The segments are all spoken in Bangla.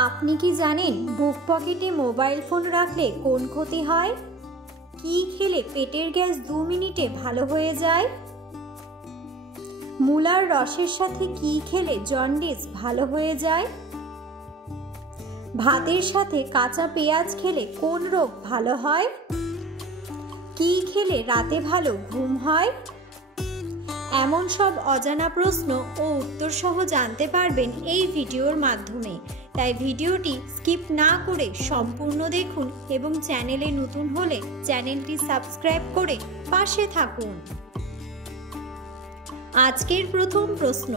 আপনি কি জানেন বুক পকেটে মোবাইল ফোন রাখলে কোন ক্ষতি হয়? কি খেলে পেটের গ্যাস 2 মিনিটে ভালো হয়ে যায়? মূলার রসের সাথে কি খেলে জন্ডিস ভালো হয়ে যায়? ভাতের সাথে কাঁচা পেঁয়াজ খেলে কোন রোগ ভালো হয়? কি খেলে রাতে ভালো ঘুম হয়? এমন সব অজানা প্রশ্ন ও উত্তর সহ জানতে পারবেন এই ভিডিওর মাধ্যমে। তাই ভিডিওটি স্কিপ না করে সম্পূর্ণ দেখুন এবং চ্যানেলে নতুন হলে চ্যানেলটি সাবস্ক্রাইব করে পাশে থাকুন। আজকের প্রথম প্রশ্ন,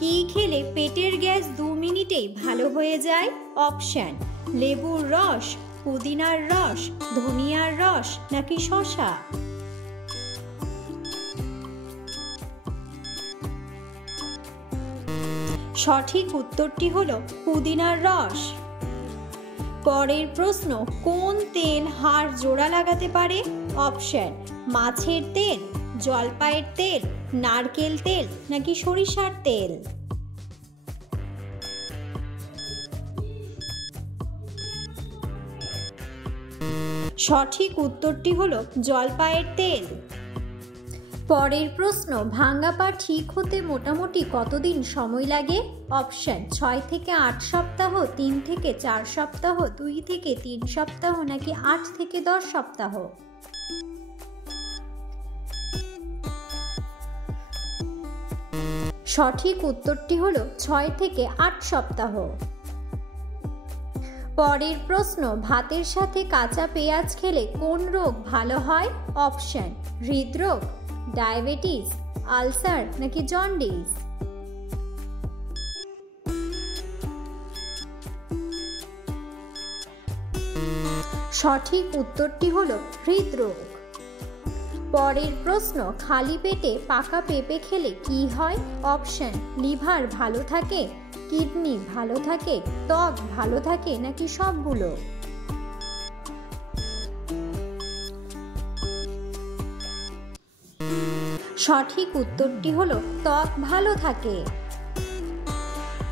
কি খেলে পেটের গ্যাস 2 মিনিটেই ভালো হয়ে যায়? অপশন: লেবুর রস, পুদিনার রস, ধনিয়ার রস নাকি শসা? সঠিক উত্তরটি হলো পুদিনার রস। পরের প্রশ্ন, কোন তেল হাড় জোড়া লাগাতে পারে? অপশন: মাছের তেল, জলপাইয়ের তেল, নারকেল তেল নাকি সরিষার তেল? সঠিক উত্তরটি হলো জলপাইয়ের তেল। পরের প্রশ্ন, ভাঙা পা ঠিক হতে মোটামুটি কতদিন সময় লাগে? অপশন: 6 থেকে 8 সপ্তাহ, 3 থেকে 4 সপ্তাহ, 2 থেকে 3 সপ্তাহ নাকি 8 থেকে 10 সপ্তাহ? সঠিক উত্তরটি হলো 6 থেকে 8 সপ্তাহ। পরের প্রশ্ন, ভাতের সাথে কাঁচা পেঁয়াজ খেলে কোন রোগ ভালো হয়? অপশন: হৃদরোগ, ডায়াবেটিস, আলসার নাকি জন্ডিস? সঠিক উত্তরটি হলো হৃদরোগ। পরের প্রশ্ন, খালি পেটে পাকা পেঁপে খেলে কি হয়? অপশন: লিভার ভালো থাকে, কিডনি ভালো থাকে, ত্বক ভালো থাকে নাকি সবগুলো? সঠিক উত্তরটি হলো ত্বক ভালো থাকে।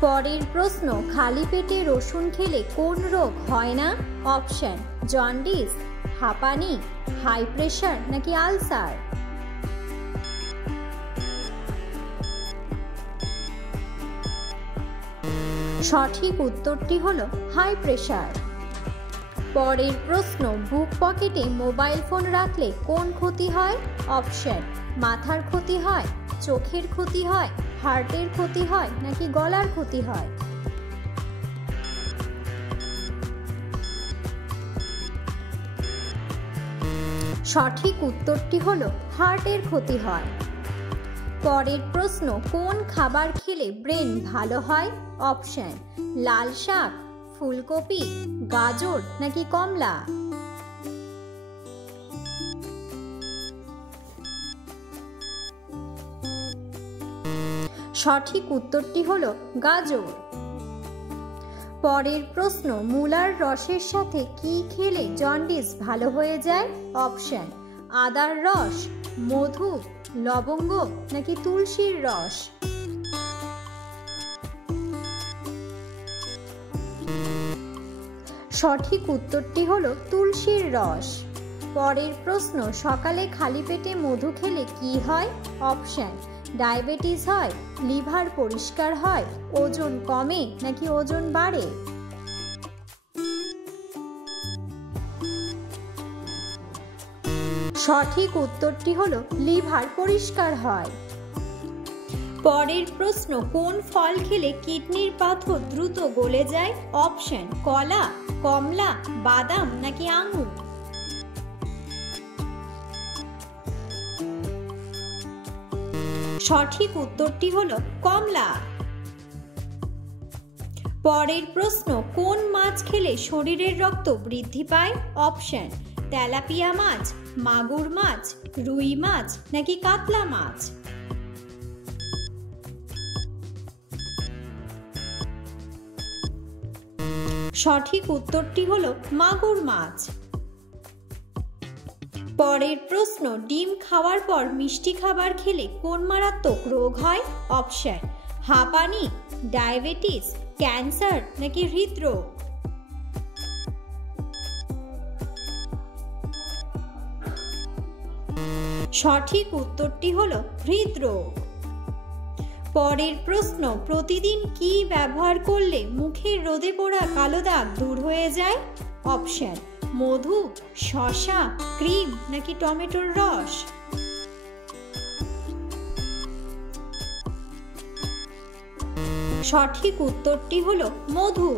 পরের প্রশ্ন, খালি পেটে রসুন খেলে কোন রোগ হয় না? অপশন: জন্ডিস, হাঁপানি, হাই প্রেশার নাকি আলসার? সঠিক উত্তরটি হলো হাই প্রেশার। পরের প্রশ্ন, বুক পকেটে মোবাইল ফোন রাখলে কোন ক্ষতি হয়? অপশন: মাথার ক্ষতি হয়, চোখের ক্ষতি হয়, হার্টের ক্ষতি হয় নাকি গলার ক্ষতি হয়? সঠিক উত্তরটি হলো হার্টের ক্ষতি হয়। পরের প্রশ্ন, কোন খাবার খেলে ব্রেন ভালো হয়? অপশন: লাল শাক, ফুলকপি, গাজর নাকি কমলা? সঠিক উত্তরটি হলো গাজর। পরের প্রশ্ন, মূলার রসের সাথে কি খেলে জন্ডিস ভালো হয়ে যায়? অপশন: আদার রস, মধু, লবঙ্গ নাকি তুলসীর রস? সঠিক উত্তরটি হলো তুলসীর রস। পরের প্রশ্ন, সকালে খালি পেটে মধু খেলে কি হয়? অপশন: ডায়াবেটিস হয়, লিভার পরিষ্কার হয়, ওজন কমে নাকি ওজন বাড়ে? সঠিক উত্তরটি হলো লিভার পরিষ্কার হয়। পরের প্রশ্ন, কোন ফল খেলে কিডনির পাথর দ্রুত গলে যায়? অপশন: কলা, কমলা, বাদাম নাকি আঙুর? সঠিক উত্তরটি হলো কমলা। পরের প্রশ্ন, কোন মাছ খেলে শরীরের রক্ত বৃদ্ধি পায়? অপশন: তেলাপিয়া মাছ, মাগুর মাছ, রুই মাছ নাকি কাতলা মাছ? সঠিক উত্তরটি হলো মাগুর মাছ। পরের প্রশ্ন, ডিম খাওয়ার পর মিষ্টি খাবার খেলে কোন মারাত্মক রোগ হয়? অপশন: হাঁপানি, ডায়াবেটিস, ক্যান্সার নাকি হৃদরোগ? সঠিক উত্তরটি হলো হৃদরোগ। পরের প্রশ্ন, প্রতিদিন কি ব্যবহার করলে মুখের রোদে পোড়া কালো দাগ দূর হয়ে যায়? অপশন: মধু, শসা, ক্রিম নাকি টমেটোর রস? সঠিক উত্তরটি হলো মধু।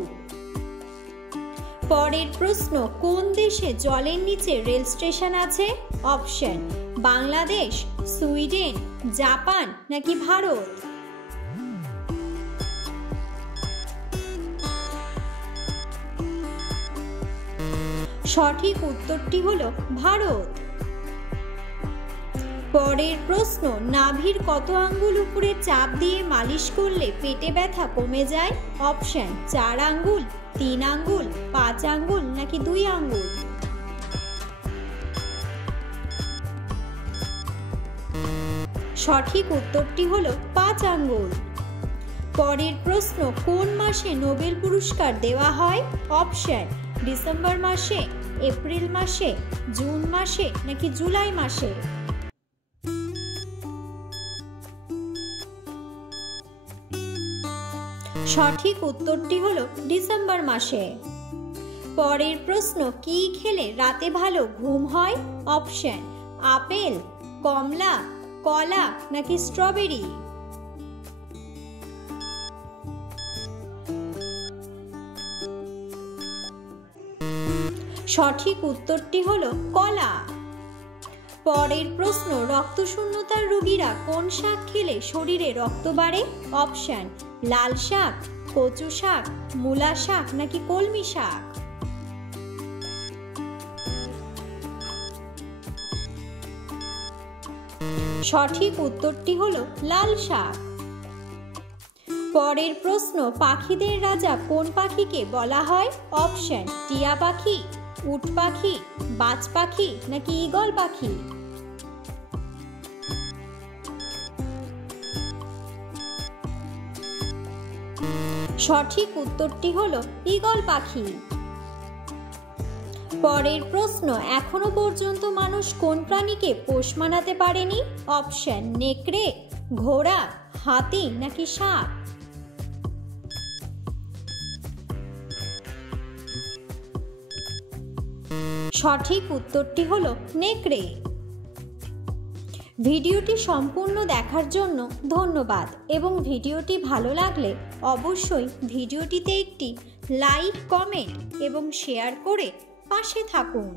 পরের প্রশ্ন, কোন দেশে জলের নিচে রেল স্টেশন আছে? অপশন: বাংলাদেশ, সুইডেন, জাপান নাকি ভারত? সঠিক উত্তরটি হলো ভারত। পরের প্রশ্ন, নাভির কত আঙ্গুল উপরে চাপ দিয়ে মালিশ করলে পেটে ব্যথা কমে যায়? অপশন: 4 আঙ্গুল, 3 আঙ্গুল, 5 আঙ্গুল নাকি 2 আঙ্গুল? সঠিক উত্তরটি হলো 5 আঙ্গুল। পরের প্রশ্ন, কোন মাসে নোবেল পুরস্কার দেওয়া হয়? অপশন: ডিসেম্বর মাসে, এপ্রিল মাসে, জুন মাসে নাকি জুলাই মাসে? সঠিক উত্তরটি হলো ডিসেম্বর মাসে। পরের প্রশ্ন, কি খেলে রাতে ভালো ঘুম হয়? অপশন: আপেল, কমলা, কলা নাকি স্ট্রবেরি? সঠিক উত্তরটি হলো কলা। পরের প্রশ্ন, রক্তশূন্যতার রোগীরা কোন শাক খেলে শরীরে রক্ত বাড়ে? অপশন: লাল শাক, কচু শাক, মূলা শাক নাকি কলমি শাক? সঠিক উত্তরটি হলো লাল শাক। পরের প্রশ্ন, পাখিদের রাজা কোন পাখিকে বলা হয়? অপশন: টিয়া পাখি, উট পাখি, বাজ পাখি নাকি ঈগল পাখি? সঠিক উত্তরটি হলো ঈগল পাখি। পরের প্রশ্ন, এখনো পর্যন্ত মানুষ কোন প্রাণীকে পোষ মানাতে পারেনি? অপশন: নেকড়ে, ঘোড়া, হাতি নাকি সাপ? সঠিক উত্তরটি হলো নেকড়ে। ভিডিওটি সম্পূর্ণ দেখার জন্য ধন্যবাদ এবং ভিডিওটি ভালো লাগলে অবশ্যই ভিডিওটিতে একটি লাইক, কমেন্ট এবং শেয়ার করে পাশে থাকুন।